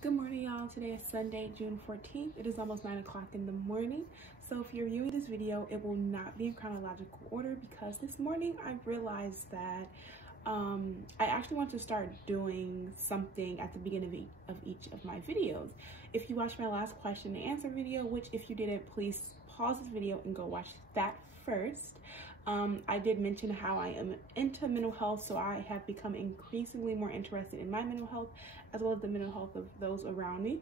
Good morning, y'all. Today is Sunday, June 14th. It is almost 9 o'clock in the morning. So if you're viewing this video, it will not be in chronological order because this morning I realized that I actually want to start doing something at the beginning of each of my videos. If you watched my last question and answer video, which if you didn't, please pause this video and go watch that first. I did mention how I am into mental health, so I have become increasingly more interested in my mental health as well as the mental health of those around me.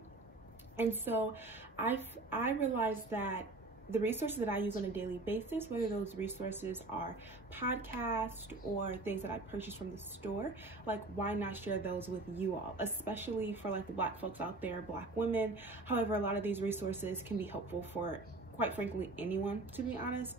And so I realized that the resources that I use on a daily basis, whether those resources are podcasts or things that I purchase from the store, like why not share those with you all, especially for like the Black folks out there, Black women. However, a lot of these resources can be helpful for, quite frankly, anyone, to be honest.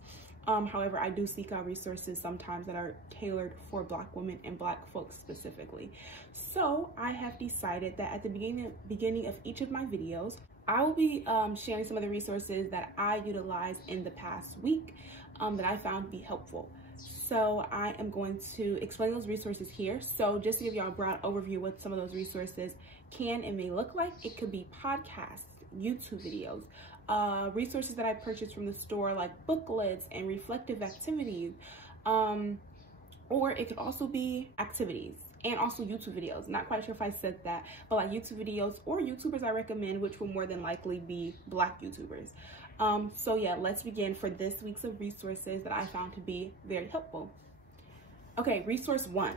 However, I do seek out resources sometimes that are tailored for Black women and Black folks specifically. So I have decided that at the beginning of each of my videos, I will be sharing some of the resources that I utilized in the past week that I found to be helpful. So I am going to explain those resources here. So just to give y'all a broad overview what some of those resources can and may look like, it could be podcasts, YouTube videos, resources that I purchased from the store like booklets and reflective activities, or it could also be activities and also YouTube videos. Not quite sure if I said that, but like YouTube videos or YouTubers I recommend, which will more than likely be Black YouTubers. So yeah, let's begin for this week's of resources that I found to be very helpful. Okay, resource 1.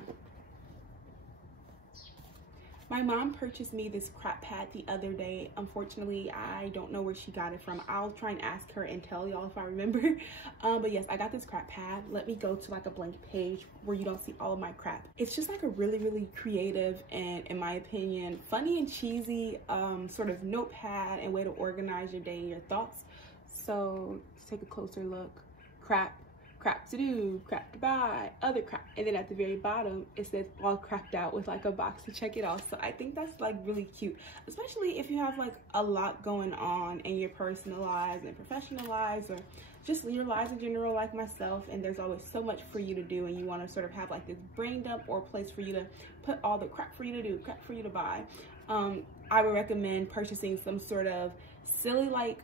My mom purchased me this crap pad the other day. Unfortunately, I don't know where she got it from. I'll try and ask her and tell y'all if I remember. But yes, I got this crap pad. Let me go to like a blank page where you don't see all of my crap. It's just like a really creative and, in my opinion, funny and cheesy sort of notepad and way to organize your day and your thoughts. So let's take a closer look. Crap to do, crap to buy, other crap. And then at the very bottom, it says all crapped out with like a box to check it off. So I think that's like really cute, especially if you have like a lot going on in your personal lives and professional lives, or just your lives in general, like myself. And there's always so much for you to do, and you want to sort of have like this brain dump or place for you to put all the crap for you to do, crap for you to buy. I would recommend purchasing some sort of silly like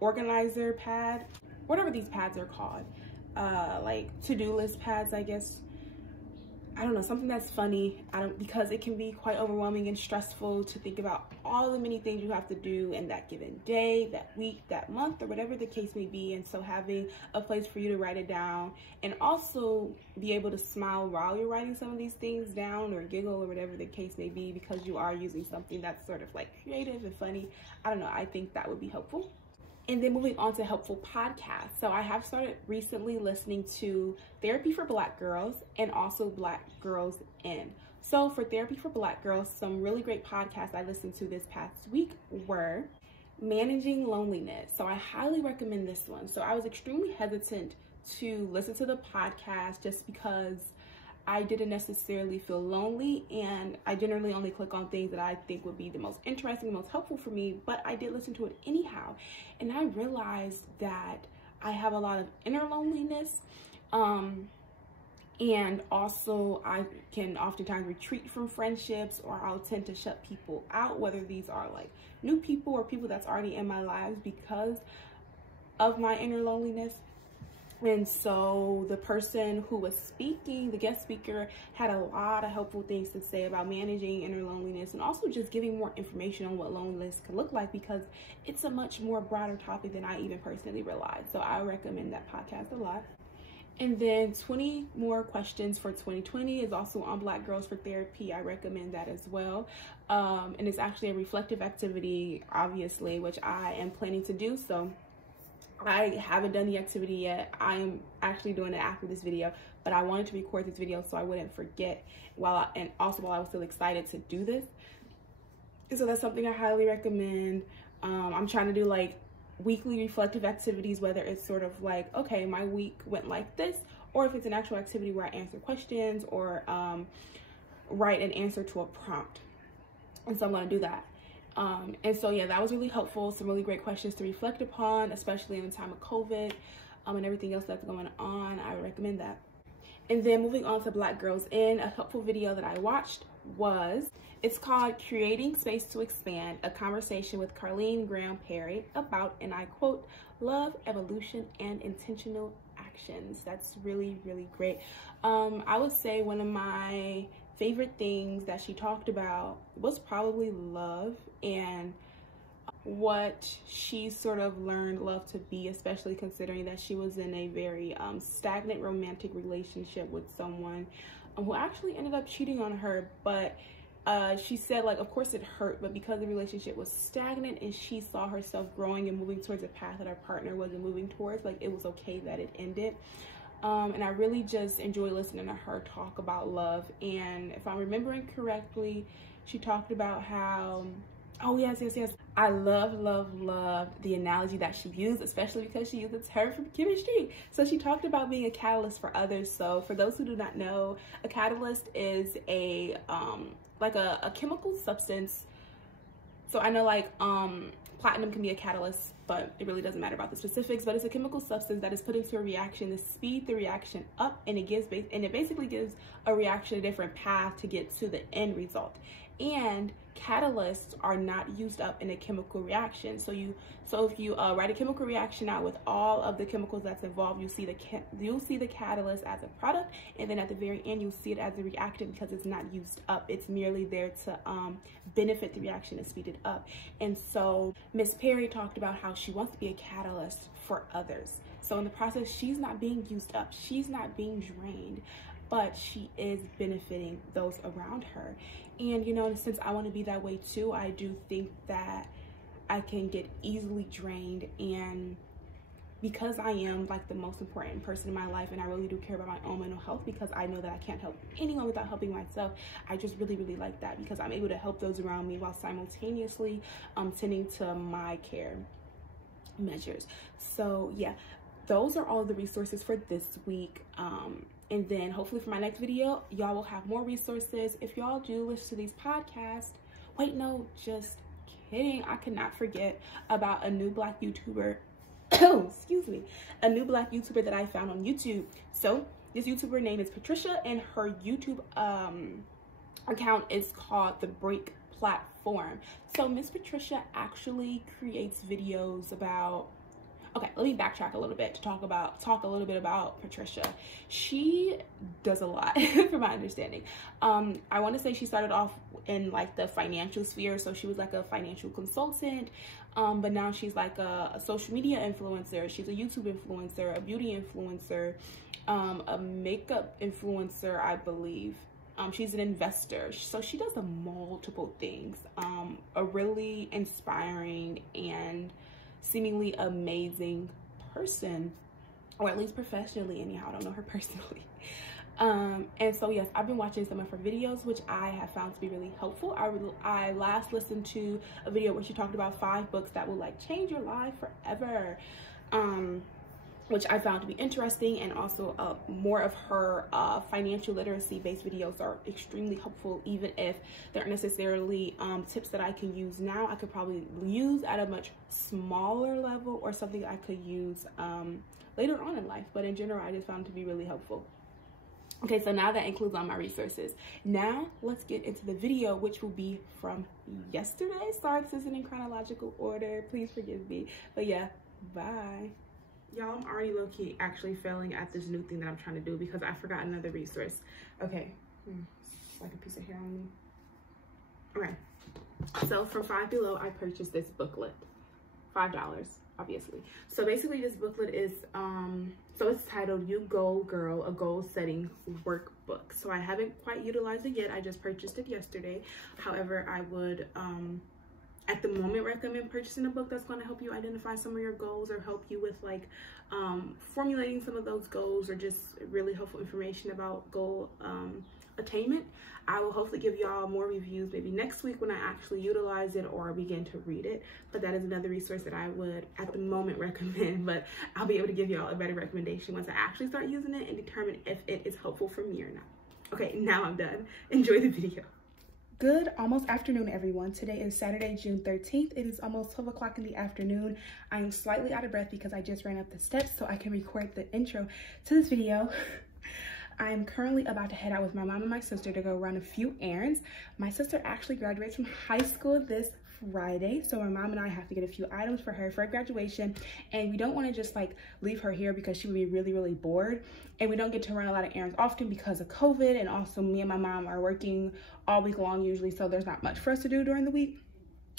organizer pad, whatever these pads are called. Like to-do list pads, I guess. I don't know, something that's funny. Because it can be quite overwhelming and stressful to think about all the many things you have to do in that given day, that week, that month, or whatever the case may be. And so having a place for you to write it down and also be able to smile while you're writing some of these things down, or giggle, or whatever the case may be, because you are using something that's sort of like creative and funny. I don't know, I think that would be helpful. And then moving on to helpful podcasts. So I have started recently listening to Therapy for Black Girls and also Black Girls In. So for Therapy for Black Girls, some really great podcasts I listened to this past week were Managing Loneliness. So I highly recommend this one. So I was extremely hesitant to listen to the podcast just because I didn't necessarily feel lonely, and I generally only click on things that I think would be the most interesting, most helpful for me, but I did listen to it anyhow. And I realized that I have a lot of inner loneliness, and also I can oftentimes retreat from friendships, or I'll tend to shut people out, whether these are like new people or people that's already in my lives, because of my inner loneliness. And so the person who was speaking, the guest speaker, had a lot of helpful things to say about managing inner loneliness, and also just giving more information on what loneliness can look like, because it's a much more broader topic than I even personally realized. So I recommend that podcast a lot. And then 20 More Questions for 2020 is also on Black Girls for Therapy. I recommend that as well. And it's actually a reflective activity, obviously, which I am planning to do. So I haven't done the activity yet. I'm actually doing it after this video, but I wanted to record this video so I wouldn't forget and also while I was still excited to do this. And so that's something I highly recommend. I'm trying to do like weekly reflective activities, whether it's sort of like, okay, my week went like this, or if it's an actual activity where I answer questions or write an answer to a prompt. And so I'm going to do that. And so yeah, that was really helpful. Some really great questions to reflect upon, especially in the time of COVID and everything else that's going on. I would recommend that. And then moving on to Black Girls In, a helpful video that I watched it's called Creating Space to Expand, a conversation with Carlene Graham Perry about, and I quote, love, evolution, and intentional actions. That's really, really great. I would say one of my favorite things that she talked about was probably love and what she sort of learned love to be, especially considering that she was in a very stagnant romantic relationship with someone who actually ended up cheating on her. But she said, like, of course it hurt, but because the relationship was stagnant and she saw herself growing and moving towards a path that her partner wasn't moving towards, like, it was okay that it ended. And I really just enjoy listening to her talk about love. And if I'm remembering correctly, she talked about how, oh yes, I love the analogy that she used, especially because she used a term from chemistry. So she talked about being a catalyst for others. So for those who do not know, a catalyst is a like a chemical substance. So I know, like, platinum can be a catalyst, but it really doesn't matter about the specifics. But it's a chemical substance that is put into a reaction to speed the reaction up, and it basically gives a reaction a different path to get to the end result. And catalysts are not used up in a chemical reaction. So if you write a chemical reaction out with all of the chemicals that's involved, you'll see the catalyst as a product, and then at the very end you'll see it as a reactant because it's not used up. It's merely there to benefit the reaction and speed it up. And so Miss Perry talked about how she wants to be a catalyst for others. So in the process, she's not being used up, she's not being drained, but she is benefiting those around her. And, you know, since I want to be that way too, I do think that I can get easily drained. And because I am, like, the most important person in my life, and I really do care about my own mental health, because I know that I can't help anyone without helping myself, I just really, really like that, because I'm able to help those around me while simultaneously tending to my care measures. So yeah, those are all the resources for this week. And then hopefully for my next video, y'all will have more resources. If y'all do listen to these podcasts, wait, no, just kidding. I cannot forget about a new Black YouTuber, excuse me, a new Black YouTuber that I found on YouTube. So this YouTuber name is Patricia, and her YouTube account is called The Break Platform. So Miss Patricia actually creates videos about, okay, let me backtrack a little bit to talk a little bit about Patricia. She does a lot from my understanding. I want to say she started off in, like, the financial sphere. So she was like a financial consultant, but now she's like a social media influencer. She's a YouTube influencer, a beauty influencer, a makeup influencer, I believe. She's an investor. So she does multiple things. A really inspiring and seemingly amazing person, or at least professionally anyhow. I don't know her personally. And so yes, I've been watching some of her videos, which I have found to be really helpful. I last listened to a video where she talked about 5 books that will, like, change your life forever, which I found to be interesting. And also more of her financial literacy based videos are extremely helpful, even if they're not necessarily tips that I can use now. I could probably use at a much smaller level, or something I could use later on in life. But in general, I just found it to be really helpful. Okay, so now that includes all my resources. Now let's get into the video, which will be from yesterday. Sorry, this isn't in chronological order. Please forgive me. But yeah, bye. Y'all, I'm already low-key actually failing at this new thing that I'm trying to do because I forgot another resource. Okay, it's like a piece of hair on me. Okay, so from Five Below, I purchased this booklet, $5, obviously. So basically this booklet is, so it's titled You Goal Girl, a Goal Setting Workbook. So I haven't quite utilized it yet. I just purchased it yesterday. However, I would, at the moment, recommend purchasing a book that's going to help you identify some of your goals, or help you with, like, formulating some of those goals, or just really helpful information about goal attainment. I will hopefully give y'all more reviews maybe next week when I actually utilize it or begin to read it. But that is another resource that I would at the moment recommend, but I'll be able to give y'all a better recommendation once I actually start using it and determine if it is helpful for me or not. Okay, now I'm done. Enjoy the video. Good almost afternoon, everyone. Today is Saturday, June 13th. It is almost 12 o'clock in the afternoon. I am slightly out of breath because I just ran up the steps so I can record the intro to this video. I'm currently about to head out with my mom and my sister to go run a few errands. My sister actually graduates from high school this Friday, so my mom and I have to get a few items for her for graduation, and we don't want to just like leave her here because she would be really bored, and we don't get to run a lot of errands often because of COVID, and also me and my mom are working all week long usually, so there's not much for us to do during the week.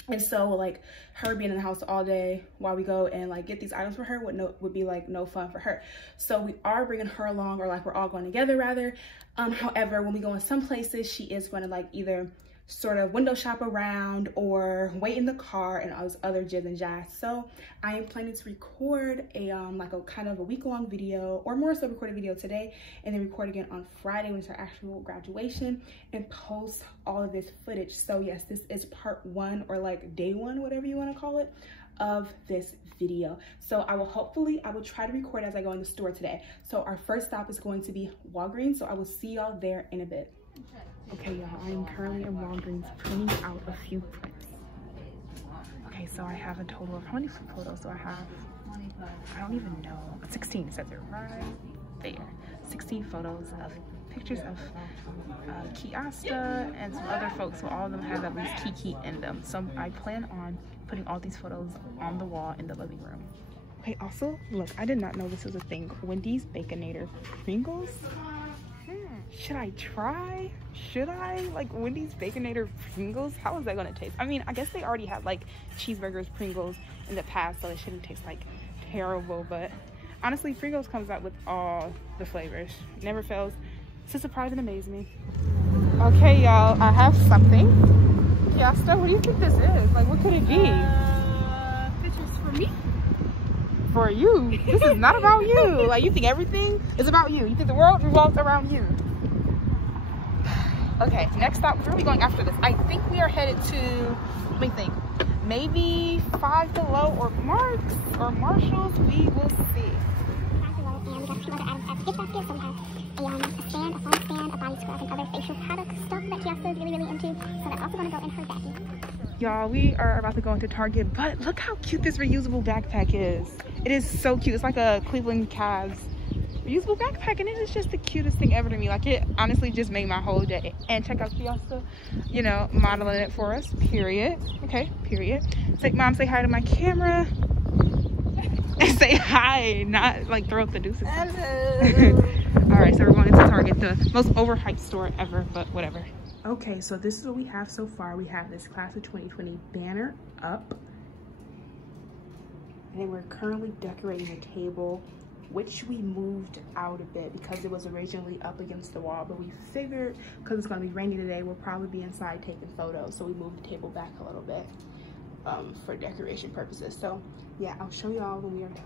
And so like her being in the house all day while we go and like get these items for her would be like no fun for her. So we are bringing her along, or like we're all going together rather. However, when we go in some places, she is going to like either sort of window shop around or wait in the car and all this other jizz and jazz. So I am planning to record a like a kind of a week-long video, or more so record a video today and then record again on Friday when it's our actual graduation, and post all of this footage. So yes, this is part 1, or like day 1, whatever you want to call it, of this video. So I will try to record as I go in the store today. So our first stop is going to be Walgreens, so I will see y'all there in a bit. Okay, y'all, I am currently in Walgreens printing out a few prints. Okay, so I have a total of, how many photos do I have? I don't even know. 16, it says it right there. 16 photos of pictures of Kiasta and some other folks, so all of them have at least KEKE in them. So I plan on putting all these photos on the wall in the living room. Okay, also, look, I did not know this was a thing. Wendy's Baconator Pringles. Should I try? Should I? Like Wendy's Baconator Pringles? How is that gonna taste? I mean, I guess they already had like cheeseburgers, Pringles in the past, so it shouldn't taste like terrible, but honestly, Pringles comes out with all the flavors. It never fails to surprise and amaze me. Okay, y'all, I have something. Kiasta, what do you think this is? Like, what could it be? This is for me. For you? This is not about you. Like, you think everything is about you. You think the world revolves around you. Okay, next stop, where are we going after this? I think we are headed to, let me think, maybe Five Below or Mark's or Marshall's. We will see. Five Below, and we got a few other items at the gift basket. So we have a stand, a phone stand, a body scrub, and other facial product stuff that Kiasta is really into. So that's also going to go in her baggie. Y'all, we are about to go into Target, but look how cute this reusable backpack is. It is so cute. It's like a Cleveland Cavs reusable backpack, and it is just the cutest thing ever to me. Like, it honestly just made my whole day. And check out Kiasta, you know, modeling it for us, period. Okay, period. Say, Mom, say hi to my camera. And say hi, not like throw up the deuces. Hello. All right, so we're going into Target, the most overhyped store ever, but whatever. Okay, so this is what we have so far. We have this Class of 2020 banner up, and then we're currently decorating the table, which we moved out a bit because it was originally up against the wall, but we figured because it's going to be rainy today, we'll probably be inside taking photos, so we moved the table back a little bit for decoration purposes. So yeah, I'll show y'all when we are done.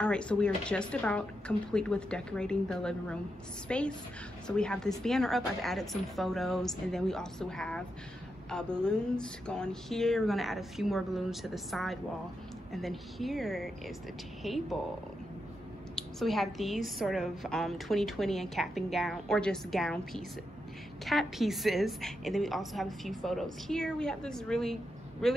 All right, so we are just about complete with decorating the living room space. So we have this banner up, I've added some photos, and then we also have balloons going here. We're gonna add a few more balloons to the side wall. And then here is the table. So we have these sort of 2020 and cap and gown, or just gown pieces, cap pieces. And then we also have a few photos here. We have this really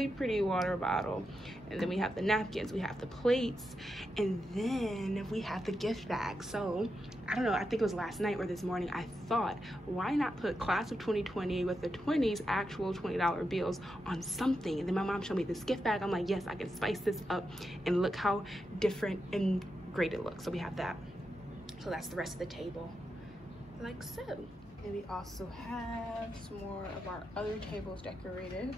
pretty water bottle, and then we have the napkins, we have the plates, and then we have the gift bag. So I don't know, I think it was last night or this morning, I thought, why not put Class of 2020 with the 20s actual $20 bills on something? And then my mom showed me this gift bag. I'm like, yes, I can spice this up and look how different and great it looks. So we have that. So that's the rest of the table, like so. And we also have some more of our other tables decorated.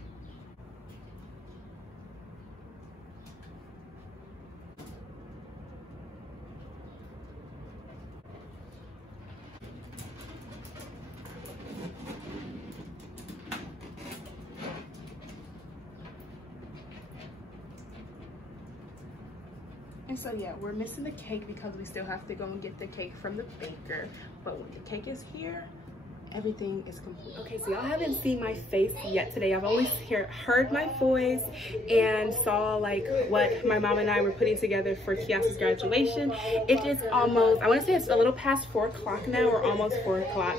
And so yeah, we're missing the cake because we still have to go and get the cake from the baker. But when the cake is here, everything is complete. Okay, so y'all haven't seen my face yet today. I've always heard my voice and saw like what my mom and I were putting together for Kiasta's graduation. It is almost, I want to say it's a little past 4 o'clock now, or almost 4 o'clock.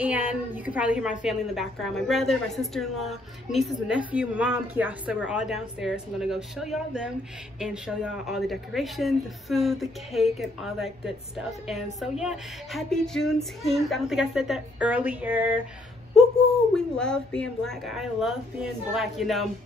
And you can probably hear my family in the background. My brother, my sister-in-law, nieces and nephew, my mom, Kiasta, we're all downstairs. I'm gonna go show y'all them and show y'all all the decorations, the food, the cake, and all that good stuff. And so yeah, happy Juneteenth. I don't think I said that earlier. Woo woo, we love being Black. I love being Black, you know.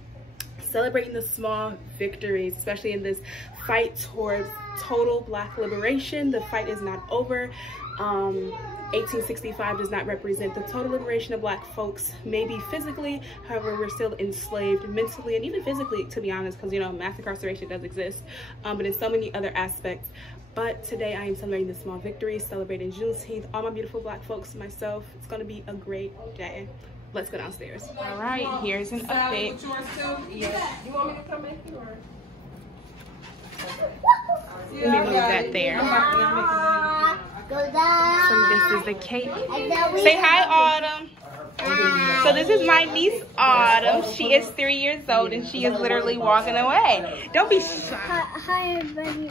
Celebrating the small victories, especially in this fight towards total Black liberation. The fight is not over. 1865 does not represent the total liberation of Black folks, maybe physically. However, we're still enslaved mentally and even physically, to be honest, because, you know, mass incarceration does exist, but in so many other aspects. But today I am celebrating the small victories, celebrating Juneteenth, all my beautiful Black folks, myself. It's going to be a great day. Let's go downstairs. All right, here's an update. Yeah. You want me to come make it or? Let me move that there. So this is the cake. Say hi, Autumn. So this is my niece, Autumn. She is 3 years old and she is literally walking away. Don't be shy. Hi, everybody.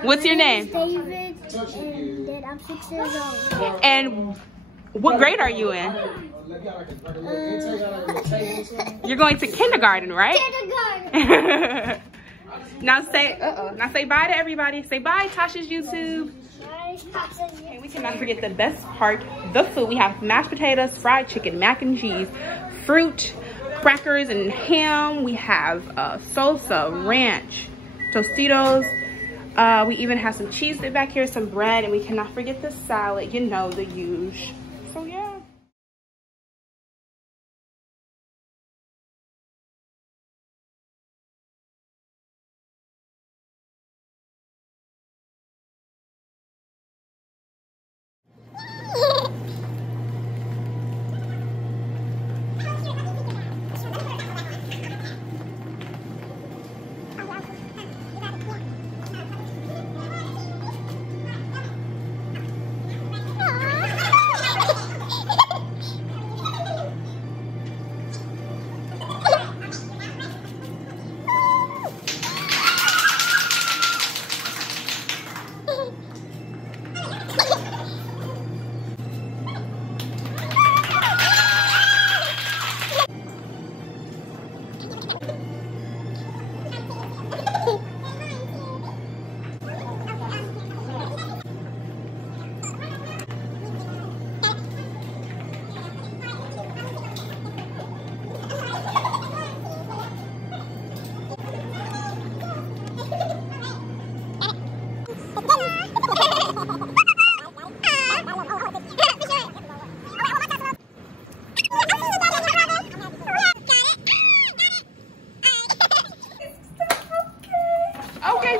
What's your name? David, and I'm 6 years old. And what grade are you in? You're going to kindergarten, right? Kindergarten. Now say bye to everybody. Say bye, Tasha's YouTube. Okay, we cannot forget the best part, the food. We have mashed potatoes, fried chicken, mac and cheese, fruit, crackers, and ham. We have salsa, ranch, Tostitos. We even have some cheese back here, some bread, and we cannot forget the salad. You know, the usual. So yeah.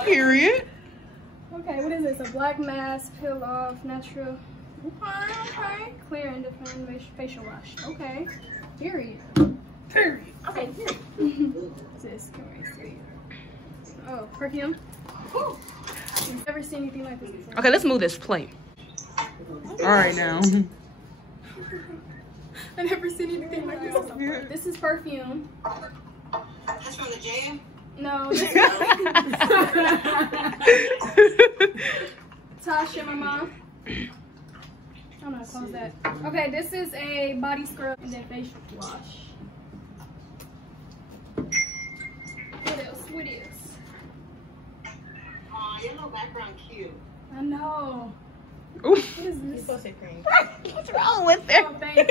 Period. Okay, what is this? A black mask, peel off, natural. Okay. Clear and define facial wash. Okay. Period. Period. Okay, period. What's this? Can we see? Oh, perfume. Ooh. You've never seen anything like this before. Okay, let's move this plate. All right now. I've never seen anything like this before. This is perfume. That's from the jam? No. This is Tasha, my mom. I'm gonna close that. Okay, this is a body scrub and then facial wash. What else? What else? Your little background cute. I know. Ooh. What is this? You're supposed to say cream. What's wrong with it? Oh, thanks.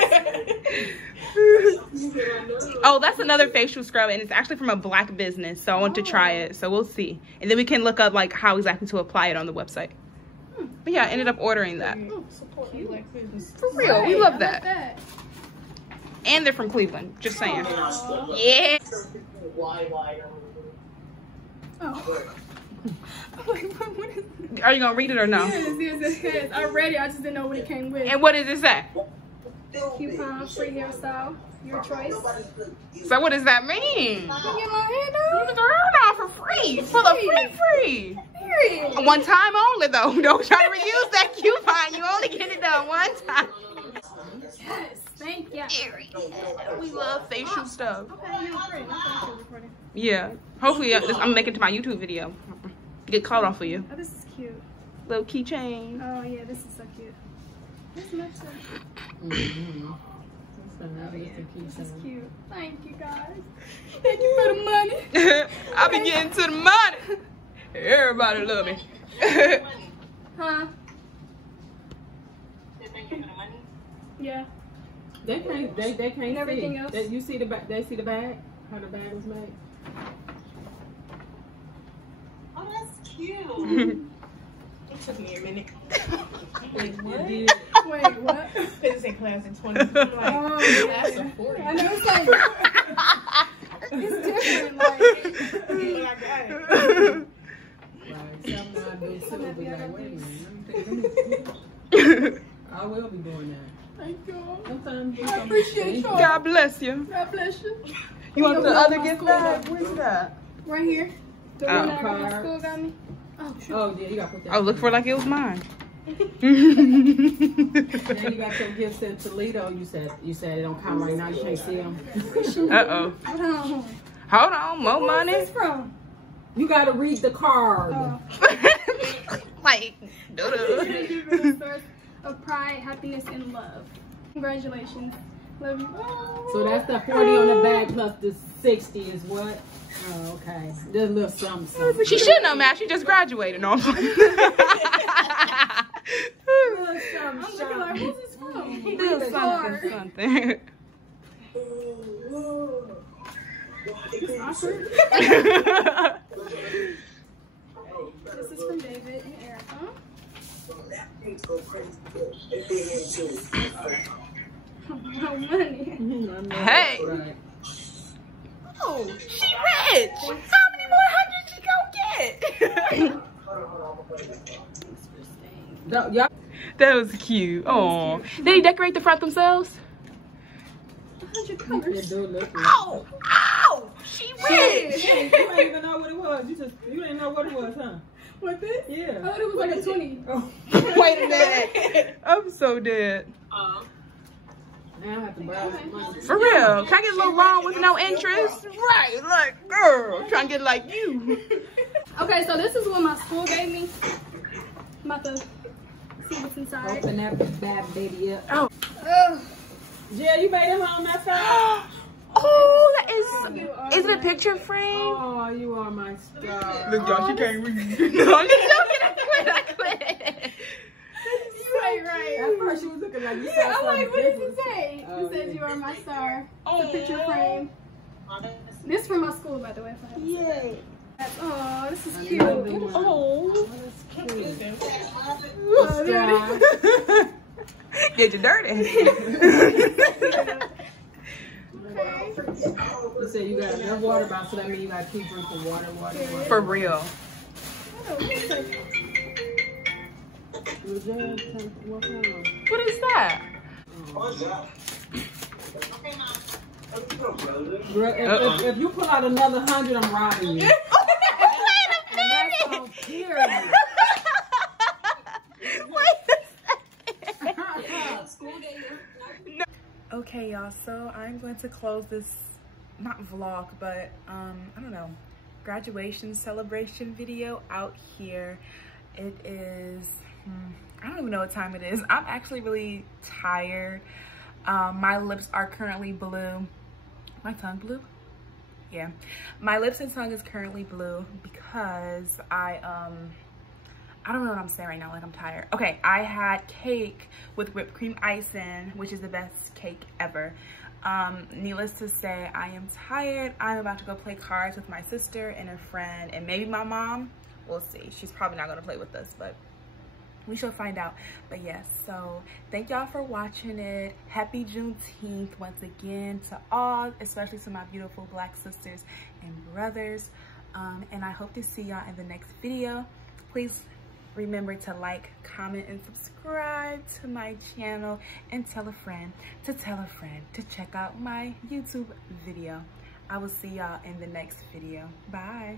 Oh, that's another facial scrub, and it's actually from a Black business, so I want to try it. So we'll see, and then we can look up like how exactly to apply it on the website. But yeah, I ended up ordering that. Support Black business. For real, we love I that. like that. And they're from Cleveland. Just saying. Aww. Yeah. Oh. I'm like, what is this? Are you gonna read it or no? Yes. I read it. I just didn't know what it came with. And what does it say? Coupon, free hairstyle, your choice. So what does that mean? You get my hair You done? get the hair done for free. For the free. Period. One time only though. Don't try to reuse that coupon. You only get it done one time. Yes, thank you. We love facial stuff. Okay, you're recording. I'm recording. Yeah. Hopefully I'm making it to my YouTube video. Get caught off of you. Oh, this is cute. Little keychain. Oh, yeah, this is so cute. This next one. This is cute. Thank you guys. Thank you for the money. I be getting to the money. Everybody love me. Huh? They thank you for the money. Yeah. They can't And everything see. else? You see the bag? They see the bag? How the bag was made? Oh, that's cute. It took me a minute. What? Wait, what? It's in class in 20. I'm like, that's a 40. I know it's like it's different. Like But I got it. Right. Something I do too. Be like, wait a minute. I will be doing that. thank you. Sometimes I appreciate y'all. God bless you. God bless you. You want the Your other my gift school bag? bag. Where's that? Right here. The Oh. one that my Card. school got me. Oh shoot. Oh yeah, you gotta put that. I look for it like it was mine. Then you got your gifts in Toledo. You said it don't count right now. You can't see them. Uh-oh. Hold on. Hold on, more money. Where's this from? You gotta read the card. Oh. Like, Thank you for the source of pride, happiness, and love. Congratulations. Love you. Oh. So that's the 40 on the bag plus the 60 is what? Oh, okay. Just a little something. she should know math. She just graduated. No, I'm playing. I'm looking like, who's this from? Little something, something. It's awkward. This is from David and Erica. No money. Hey. Right. Oh, she rich. How many more hundreds she gonna get? Y'all. That was cute. Oh, did he decorate the front themselves? 100 They colors. do look like. Ow! Ow! She rich. You didn't even know what it was. You didn't know what it was, huh? What this? I Yeah. thought it was like a 20. Oh. Wait a minute. I'm so dead. Now I have to borrow some money. For real. Can I get a little loan with no interest? Right. Like, girl, trying to get like you. Okay, so this is what my school gave me. I'm about to see what's inside. Open that bad baby up. Oh. Ugh. Yeah, you made it home that fast? Oh, that is it a picture frame? Oh, you are my star. Look, y'all, she can't read. No, I'm just joking. I quit. Right. At first, she was looking like you Yeah, said I'm like, what something does it say? Oh, It says yeah. you are my star. It's a picture frame. This is from my school, by the way. If I haven't said Yay. that. Oh, this is I cute. know the one. Oh. That's cute. Oh, there it is. Did you dirty? You said you got enough water bottle, so that means you gotta keep drinking water. For real. Oh, what's that? What's wrong? What is that? Girl, if you pull out another 100, I'm robbing you. Wait a And that's on period. Okay, y'all, so I'm going to close this, not vlog, but I don't know, graduation celebration video out here. It is, I don't even know what time it is. I'm actually really tired. My lips are currently blue. My tongue blue? Yeah. My lips and tongue is currently blue because I don't know what I'm saying right now, like I'm tired. Okay, I had cake with whipped cream icing, which is the best cake ever. Needless to say, I am tired. I'm about to go play cards with my sister and a friend and maybe my mom. We'll see. She's probably not gonna play with us, but we shall find out. But yes, so thank y'all for watching it. Happy Juneteenth once again to all, especially to my beautiful Black sisters and brothers. And I hope to see y'all in the next video. Please remember to like, comment, and subscribe to my channel, and tell a friend to check out my YouTube video. I will see y'all in the next video. Bye.